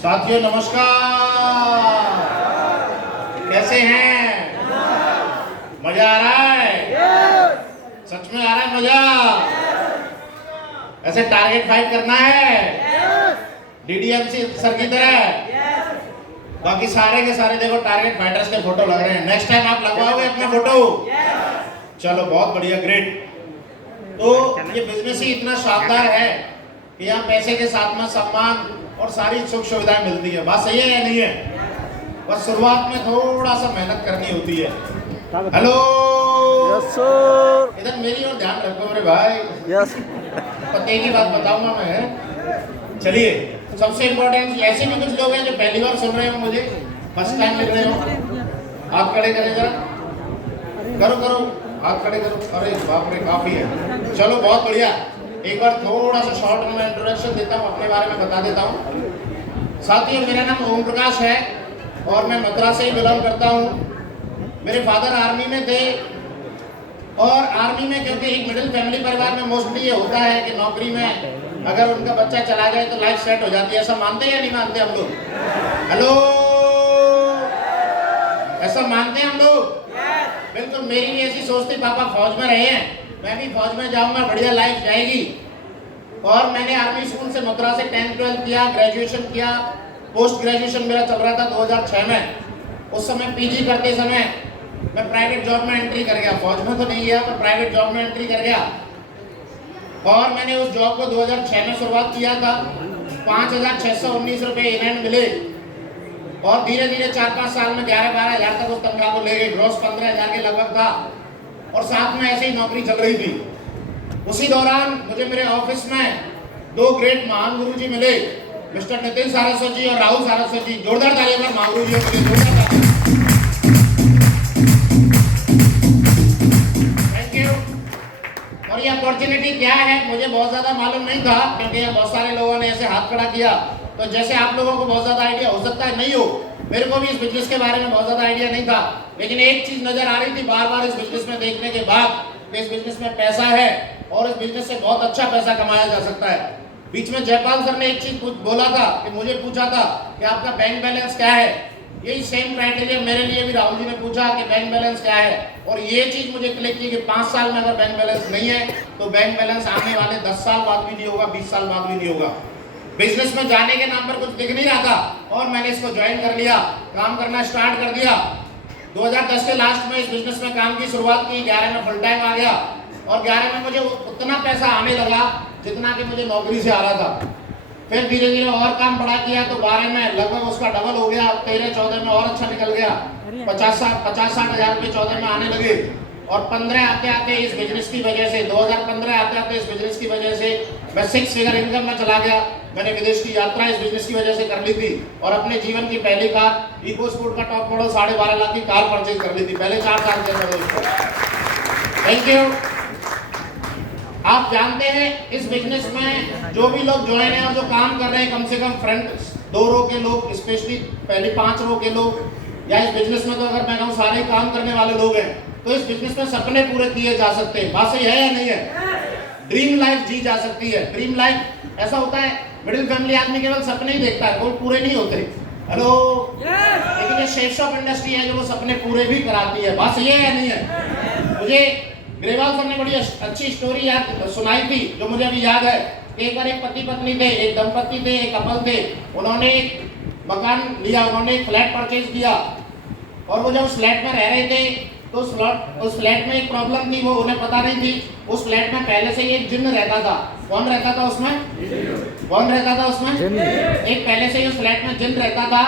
साथियों नमस्कार, कैसे हैं? मजा आ रहा है? सच में आ रहा है मजा? ऐसे टारगेट फाइट करना है डीडीएमसी सर की तरह। बाकी सारे के सारे देखो टारगेट फाइटर्स के फोटो लग रहे हैं। नेक्स्ट टाइम आप लगवाओगे अपने फोटो? चलो बहुत बढ़िया, ग्रेट। तो ये बिजनेस ही इतना शानदार है कि यहाँ पैसे के साथ में सम्मान और सारी सुख सुविधाएं मिलती है। बात सही है या नहीं है? बस शुरुआत में थोड़ा सा मेहनत करनी होती है। Hello, yes sir. इधर मेरी ओर ध्यान रखो मेरे भाई। यस। पते की बात बताऊंगा मैं। चलिए, सबसे इम्पोर्टेंट ऐसे भी कुछ लोग हैं जो पहली बार सुन रहे हो, मुझे फर्स्ट टाइम मिल रहे हो। हाथ खड़े करें जरा, करो करो, हाथ खड़े करो। अरे बाप रे, काफी है। चलो बहुत बढ़िया। एक बार थोड़ा सा शॉर्ट में इंट्रोडक्शन देता हूँ, अपने बारे में बता देता हूँ। साथियों, मेरा नाम ओम प्रकाश है और मैं मद्रास से ही बिलोंग करता हूँ। मेरे फादर आर्मी में थे और आर्मी में, क्योंकि एक मिडिल फैमिली परिवार में मोस्टली ये होता है कि नौकरी में अगर उनका बच्चा चला जाए तो लाइफ सेट हो जाती है। ऐसा मानते हैं या नहीं मानते हम लोग? हेलो, ऐसा मानते हैं हम लोग? बिल्कुल, मेरी भी ऐसी सोच थी। पापा फौज में रहे हैं, मैं भी फौज में जाऊंगा, बढ़िया लाइफ जाएगी। और मैंने आर्मी स्कूल से मद्रास से 10th 12th किया, ग्रेजुएशन किया। पोस्ट ग्रेजुएशन मेरा चल रहा था 2006 में। उस समय पीजी करते समय मैं प्राइवेट जॉब में एंट्री कर गया। फौज में तो नहीं गया, पर प्राइवेट जॉब में एंट्री कर गया। और मैंने उस जॉब को 2006 में शुरुआत किया था। 5,619 रुपये इन हैंड मिले और धीरे धीरे 4-5 साल में 11-12 हज़ार तक उस तनख्वाह को ले गए। ग्रॉस 15,000 के लगभग था और साथ में ऐसे ही नौकरी चल रही थी। उसी दौरान मुझे मेरे ऑफिस में 2 ग्रेट महान गुरुजी मिले, मिस्टर नितिन सारस्वत जी और राहुल सारस्वत जी। जोरदार तालियां पर महान गुरुजी के लिए। Thank you. और ये अपॉर्चुनिटी क्या है मुझे बहुत ज्यादा मालूम नहीं था, क्योंकि बहुत सारे लोगों ने ऐसे हाथ खड़ा किया। तो जैसे आप लोगों को बहुत ज्यादा आइडिया हो सकता है, नहीं हो, मेरे को भी इस बिजनेस के बारे में बहुत ज्यादा आइडिया नहीं था। लेकिन एक चीज नजर आ रही थी बार बार इस बिजनेस में देखने के बाद, कि इस बिजनेस में पैसा है और इस बिजनेस से बहुत अच्छा पैसा कमाया जा सकता है। बीच में जयपाल सर ने एक चीज बोला था कि मुझे पूछा था कि आपका बैंक बैलेंस क्या है। यही सेम क्राइटेरिया मेरे लिए भी राहुल जी ने पूछा कि बैंक बैलेंस क्या है। और ये चीज मुझे क्लिक की कि 5 साल में अगर बैंक बैलेंस नहीं है तो बैंक बैलेंस आने वाले 10 साल बाद भी नहीं होगा, 20 साल बाद भी नहीं होगा। बिजनेस में जाने के नाम पर कुछ दिख नहीं रहा था और मैंने इसको ज्वाइन कर लिया, काम करना स्टार्ट कर दिया। 2010 के लास्ट में इस बिजनेस में काम की शुरुआत की। 11 में फुल टाइम आ गया और 11 में मुझे उतना पैसा आने लगा जितना कि मुझे नौकरी से आ रहा था। फिर धीरे धीरे और काम बढ़ा किया तो 12 में लगभग उसका डबल हो गया। 13-14 में और अच्छा निकल गया। 50-60 हज़ार रुपये 14 में आने लगे। और 15 आते आते इस बिजनेस की वजह से, 2015 आते आते इस बिजनेस की वजह से मैं 6 फिगर इनकम में चला गया। मैंने विदेश की यात्रा इस बिजनेस की वजह से कर ली थी और अपने जीवन की पहली कार इको स्पोर्ट का टॉप मॉडल 12.5 लाख की कार परचेज कर ली थी पहले 4 साल के अंदर। Thank you. आप जानते हैं इस बिजनेस में जो भी लोग ज्वाइन है और जो काम कर रहे हैं, कम से कम फ्रंट 2 रो के लोग, स्पेशली पहले 5 रो के लोग, या इस बिजनेस में तो अगर मैं कहूँ सारे काम करने वाले लोग हैं, तो इस बिजनेस में सपने पूरे किए जा सकते हैं। बात सही है या नहीं है? ड्रीम लाइफ जी जा सकती है। ड्रीम लाइफ ऐसा होता है, मिडिल फैमिली आदमी केवल सपने ही देखता है, वो पूरे नहीं होते। हेलो, लेकिन ये शेफ शॉप इंडस्ट्री है जो वो सपने पूरे भी कराती है। बात सही है या नहीं है? मुझे ग्रेवाल सर ने बड़ी अच्छी स्टोरी याद सुनाई थी जो मुझे अभी याद है। एक बार एक पति पत्नी थे, एक दंपति थे, एक कपल थे। उन्होंने एक मकान लिया, उन्होंने एक फ्लैट परचेज किया और वो जब उस फ्लैट में रह रहे थे तो उस फ्लैट में एक प्रॉब्लम थी, वो उन्हें पता नहीं थी। उस फ्लैट में पहले से एक जिन्न रहता था। कौन रहता था उसमें? कौन रहता था उसमें? एक पहले से ही उस फ्लैट में जिन्न रहता था।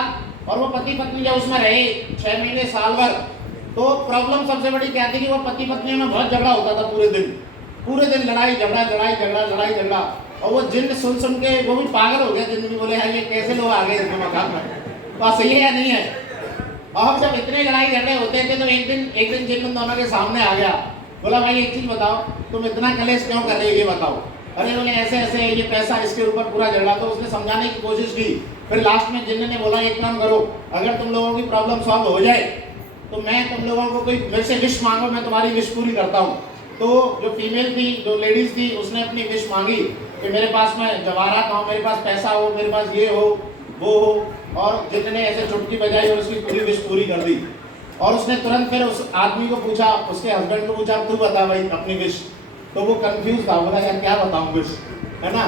और वो पति पत्नी जब उसमें रहे 6 महीने साल भर, तो प्रॉब्लम सबसे बड़ी क्या थी कि वो पति पत्नी में बहुत झगड़ा होता था। पूरे दिन लड़ाई झगड़ा। और वो जिन्न सुन सुन के वो भी पागल हो गया। जिन्न भी बोले ये कैसे लोग आ गए इस मकान में। तो सही है या नहीं है? और जब इतने लड़ाई झगड़े होते थे तो एक दिन जिन्न दोनों के सामने आ गया। बोला भाई एक चीज बताओ, तुम इतना कलेश क्यों कर रहे हो, ये बताओ। अरे बोले ऐसे ऐसे ये पैसा, इसके ऊपर पूरा झगड़ा। तो उसने समझाने की कोशिश की। फिर लास्ट में जिन्न ने बोला एक काम करो, अगर तुम लोगों की प्रॉब्लम सॉल्व हो जाए तो मैं तुम लोगों को कोई मेरे से विश मांगो, मैं तुम्हारी विश पूरी करता हूँ। तो जो फीमेल थी, जो लेडीज थी, उसने अपनी विश मांगी कि मेरे पास में जवाहरात हो, मेरे पास पैसा हो, मेरे पास ये हो, वो हो, और जितने ऐसे चुटकी बजाई और उसकी पूरी विश पूरी कर दी। और उसने तुरंत फिर उस आदमी को पूछा, उसके हस्बैंड को पूछा, तू बता भाई अपनी विश। तो वो कंफ्यूज था, बोला यार क्या बताऊं विश, है ना,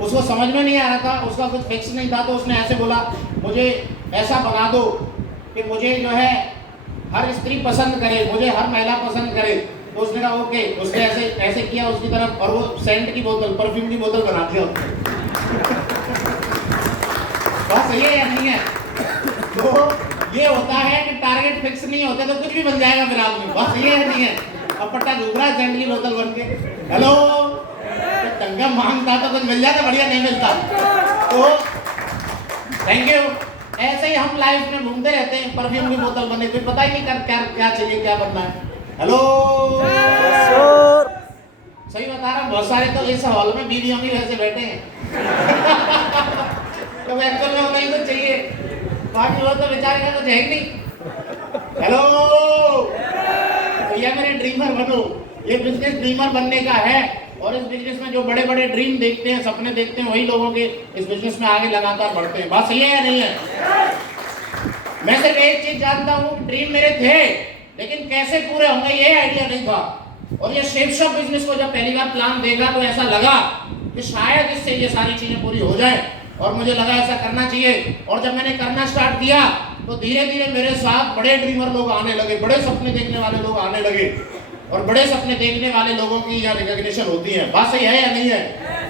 उसको समझ में नहीं आ रहा था, उसका कुछ फिक्स नहीं था। तो उसने ऐसे बोला, मुझे ऐसा बना दो कि मुझे जो है हर स्त्री पसंद करे, मुझे हर महिला पसंद करे। तो उसने कहा ओके। उसने ऐसे ऐसे किया उसकी तरफ, और वो सेंट की बोतल, परफ्यूम की बोतल बना दिया उसने। बात सही है या नहीं है? तो ये होता है कि टारगेट फिक्स नहीं होते तो कुछ भी बन जाएगा फिर आदमी। बात सही है या नहीं है? अब पट्टा घूम रहा है सेंट की बोतल बन के। हेलो, दंगा मांगता तो कुछ मिल जाता, बढ़िया नहीं मिलता। तो थैंक यू। ऐसे ही हम लाइफ में घूमते रहते हैं, परफ्यूम की बोतल बने, फिर पता ही नहीं कर क्या क्या चाहिए, क्या बनना है। हेलो सर, सही बता रहा हूँ, बहुत सारे तो इस हॉल में बीवियों भी वैसे बैठे हैं। तो एक्चुअल में उन्हें तो चाहिए, बाकी वो तो बेचारे का कुछ है ही नहीं। हेलो भैया, मेरे ड्रीमर बनो। ये बिजनेस ड्रीमर बनने का है, और इस बिजनेस में जो बड़े बड़े ड्रीम देखते हैं, सपने देखते हैं, वही लोगों के इस बिजनेस में आगे लगातार बढ़ते हैं। बात सही है या नहीं है? मैं सिर्फ एक चीज जानता हूँ, ड्रीम मेरे थे, लेकिन कैसे पूरे होंगे ये आइडिया नहीं था। और ये शेप शॉप बिजनेस को जब पहली बार प्लान देखा तो ऐसा लगा कि शायद इससे ये सारी चीजें पूरी हो जाए, और मुझे लगा ऐसा करना चाहिए। और जब मैंने करना स्टार्ट किया तो धीरे धीरे मेरे साथ बड़े ड्रीमर लोग आने लगे, बड़े सपने देखने वाले लोग आने लगे। और बड़े सपने देखने वाले लोगों की यहाँ रिकॉग्निशन होती है। बात सही है या नहीं है?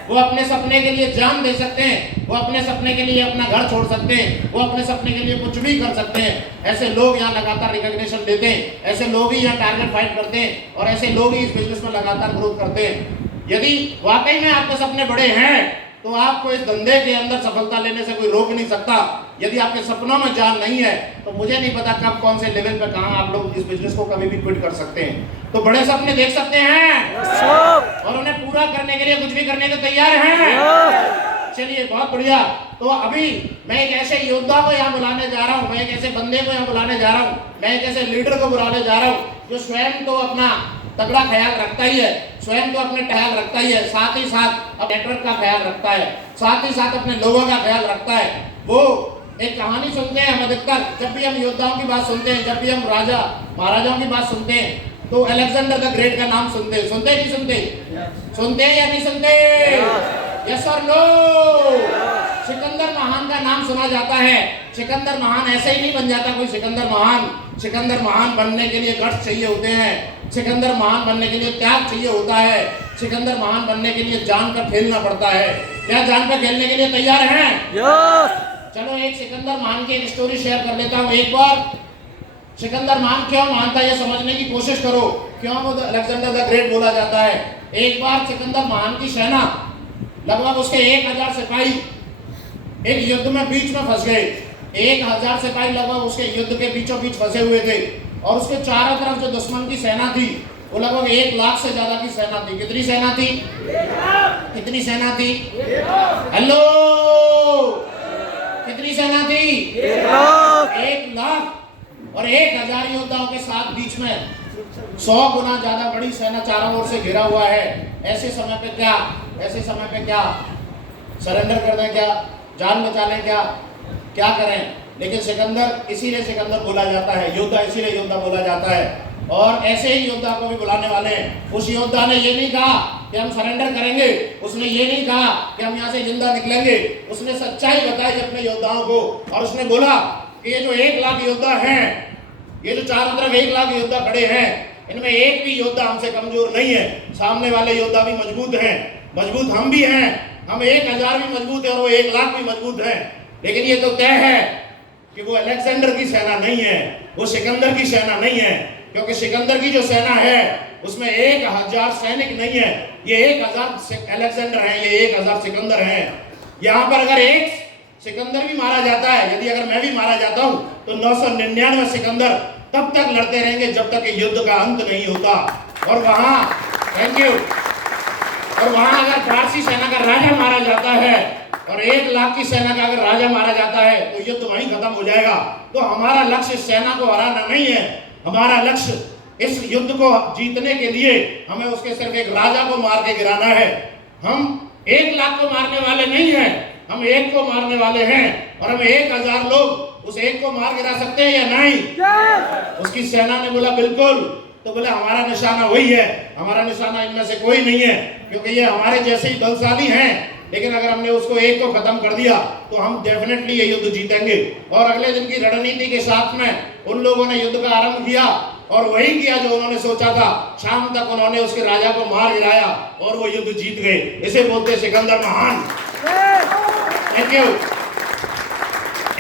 वो अपने सपने के लिए जान दे सकते हैं, वो अपने सपने के लिए अपना घर छोड़ सकते हैं, वो अपने सपने के लिए कुछ भी कर सकते हैं। ऐसे लोग यहाँ लगातार रिकॉग्निशन देते हैं, ऐसे लोग ही यहाँ टारगेट फाइट करते हैं, और ऐसे लोग ही इस बिजनेस में लगातार ग्रोथ करते हैं। यदि वाकई में आपके सपने बड़े हैं तो आपको इस धंधे के अंदर सफलता लेने से कोई रोक नहीं सकता। यदि आपके सपनों में जान नहीं है तो मुझे नहीं पता कब कौन से लेवल पे कहां आप लोग इस बिजनेस को कभी भी क्विट कर सकते हैं। तो बड़े सपने देख सकते हैं और उन्हें पूरा करने के लिए कुछ भी करने को तैयार हैं। चलिए बहुत बढ़िया। तो अभी मैं एक ऐसे योद्धा को यहाँ बुलाने जा रहा हूँ, मैं एक ऐसे बंदे को यहाँ बुलाने जा रहा हूँ, मैं एक ऐसे लीडर को बुलाने जा रहा हूँ जो स्वयं तो अपना तगड़ा ख्याल रखता ही है, स्वयं तो अपने ख्याल रखता ही है, साथ ही साथ अब नेटवर्क का ख्याल रखता है, साथ ही साथ अपने लोगों का ख्याल रखता है। वो एक कहानी सुनते हैं हम अधिकतर, जब भी हम योद्धाओं की बात सुनते हैं, जब भी हम राजा महाराजाओं की बात सुनते हैं तो अलेक्जेंडर द ग्रेट का नाम सुनते हैं। सुनते नहीं सुनते? सुनते हैं या नहीं सुनते? यस और नो? सिकंदर महान का नाम सुना जाता है। सिकंदर महान ऐसे ही नहीं बन जाता कोई सिकंदर महान। सिकंदर महान बनने के लिए गट्स चाहिए होते हैं, सिकंदर महान बनने के लिए त्याग चाहिए होता है, सिकंदर महान बनने के लिए जान पर खेलना पड़ता है। क्या जान पर खेलने के लिए तैयार हैं? यस। चलो एक सिकंदर महान की एक स्टोरी शेयर कर लेता हूँ। एक बार सिकंदर महान क्यों महान था ये समझने की कोशिश करो, क्यों वो अलेक्जेंडर द ग्रेट बोला जाता है। एक बार सिकंदर महान की सेना, लगभग उसके 1000 सिपाही एक युद्ध में बीच में फंस गए। 1000 सिपाही लगभग उसके युद्ध के बीचों बीच फंसे हुए थे, और उसके चारों तरफ जो दुश्मन की सेना थी वो लगभग 1 लाख से ज्यादा की सेना थी। कितनी सेना थी? कितनी सेना थी? हेलो, कितनी सेना थी? 1 लाख। और 1000 योद्धाओं के साथ बीच में 100 गुना ज्यादा बड़ी सेना चारों ओर से घिरा हुआ है। ऐसे समय पे क्या, ऐसे समय पे क्या सरेंडर कर दें, क्या जान बचा लें, क्या क्या करें? लेकिन सिकंदर, इसीलिए सिकंदर बोला जाता है, योद्धा इसीलिए योद्धा बोला जाता है। और ऐसे ही योद्धा को भी बुलाने वाले हैं। उस योद्धा ने ये नहीं कहा कि हम सरेंडर करेंगे, उसने ये नहीं कहा कि हम यहाँ से जिंदा निकलेंगे, उसने सच्चाई बताई अपने योद्धाओं को, और उसने बोला कि ये जो 1 लाख योद्धा हैं, ये जो चारों तरफ 1 लाख योद्धा खड़े हैं, इनमें एक भी योद्धा हमसे कमजोर नहीं है। सामने वाले योद्धा भी मजबूत हैं, मजबूत हम भी हैं, हम 1000 भी मजबूत है और वो 1 लाख भी मजबूत है। लेकिन ये तो तय है कि वो अलेक्जेंडर की सेना नहीं है, वो सिकंदर की सेना नहीं है, क्योंकि सिकंदर की जो सेना है उसमें 1000 सैनिक नहीं है, ये 1000 अलेक्जेंडर हैं, ये 1000 सिकंदर हैं। यहाँ पर अगर एक सिकंदर भी मारा जाता है, यदि अगर मैं भी मारा जाता हूँ तो 999 सिकंदर तब तक लड़ते रहेंगे जब तक युद्ध का अंत नहीं होता। और वहां, थैंक यू, और वहां अगर फारसी सेना का राजा मारा जाता है और 1 लाख की सेना का अगर राजा मारा जाता है तो युद्ध वहीं खत्म हो जाएगा। तो हमारा लक्ष्य इस सेना को हराना नहीं है, हमारा लक्ष्य इस युद्ध को जीतने के लिए हमें उसके सिर्फ एक राजा को मार के गिराना है। हम 1 लाख को मारने वाले नहीं हैं, हम एक को मारने वाले हैं और हम 1000 लोग उस एक को मार गिरा सकते हैं या नहीं? उसकी सेना ने बोला बिल्कुल। तो बोले हमारा निशाना वही है, हमारा निशाना इनमें से कोई नहीं है, क्योंकि ये हमारे जैसे ही बलशाली हैं। लेकिन अगर हमने उसको एक को खत्म कर दिया तो हम डेफिनेटली ये युद्ध जीतेंगे। और अगले दिन की रणनीति के साथ में उन लोगों ने युद्ध का आरंभ किया और वही किया जो उन्होंने सोचा था। शाम तक उन्होंने उसके राजा को मार गिराया और वो युद्ध जीत गए। इसे बोलते सिकंदर महान। Thank you.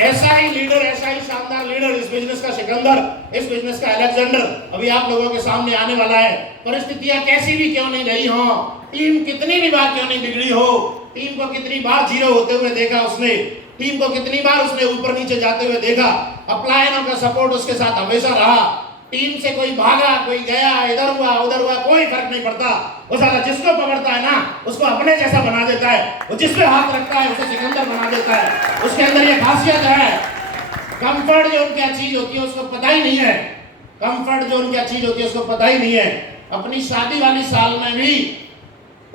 ऐसा ही लीडर, ऐसा ही शानदार लीडर इस बिजनेस का सिकंदर, इस बिजनेस का अलेक्जेंडर अभी आप लोगों के सामने आने वाला है। परिस्थितियां कैसी भी क्यों नहीं रही हो, टीम कितनी भी बार क्यों नहीं बिगड़ी हो, टीम को कितनी बार जीरो होते हुए देखा उसने, टीम को कितनी बार उसने ऊपर नीचे जाते हुए देखा, अपलायनों का सपोर्ट उसके साथ हमेशा रहा। टीम से कोई भागा, कोई गया, इधर हुआ उधर हुआ, कोई फर्क नहीं पड़ता। वो साला जिसको पकड़ता है ना उसको अपने जैसा बना देता है, वो जिस पे हाथ रखता है उसे सिकंदर बना देता है। उसके अंदर ये खासियत है। कंफर्ट जोन क्या चीज होती है उसको पता ही नहीं है। कंफर्ट जोन क्या चीज होती है उसको पता ही नहीं है। अपनी शादी वाली साल में भी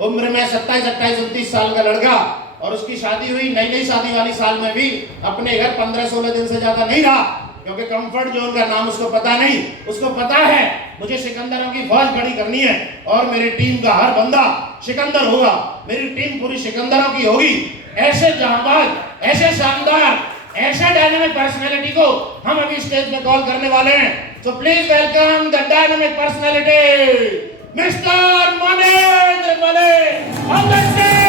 उम्र में 27, 28, 29 साल का लड़का और उसकी शादी हुई नई शादी वाली साल में भी अपने घर 15-16 दिन से ज्यादा नहीं रहा, क्योंकि कंफर्ट जोन का नाम उसको पता नहीं। उसको पता है मुझे सिकंदरों की फौज खड़ी करनी है और मेरी टीम का हर बंदा सिकंदर होगा, मेरी टीम पूरी सिकंदरों की होगी। ऐसे जांबाज, ऐसे शानदार, ऐसे डायनामिक पर्सनैलिटी को हम अभी स्टेज पे कॉल करने वाले हैं। So please welcome the dynamic personality mister Manendra मले ऑन द स्टेज।